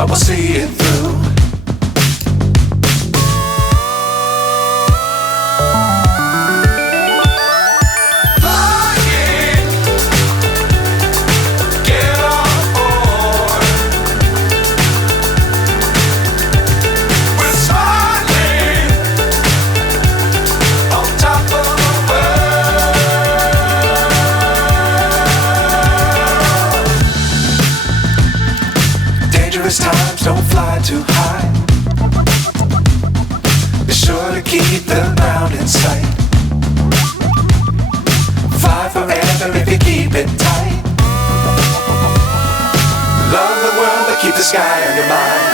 but we'll see it through. Times don't fly too high. Be sure to keep the ground in sight. Fly forever if you keep it tight. Love the world but keep the sky on your mind.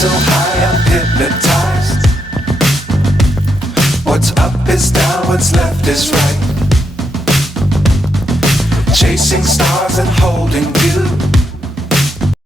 So high I'm hypnotized. What's up is down, what's left is right. Chasing stars and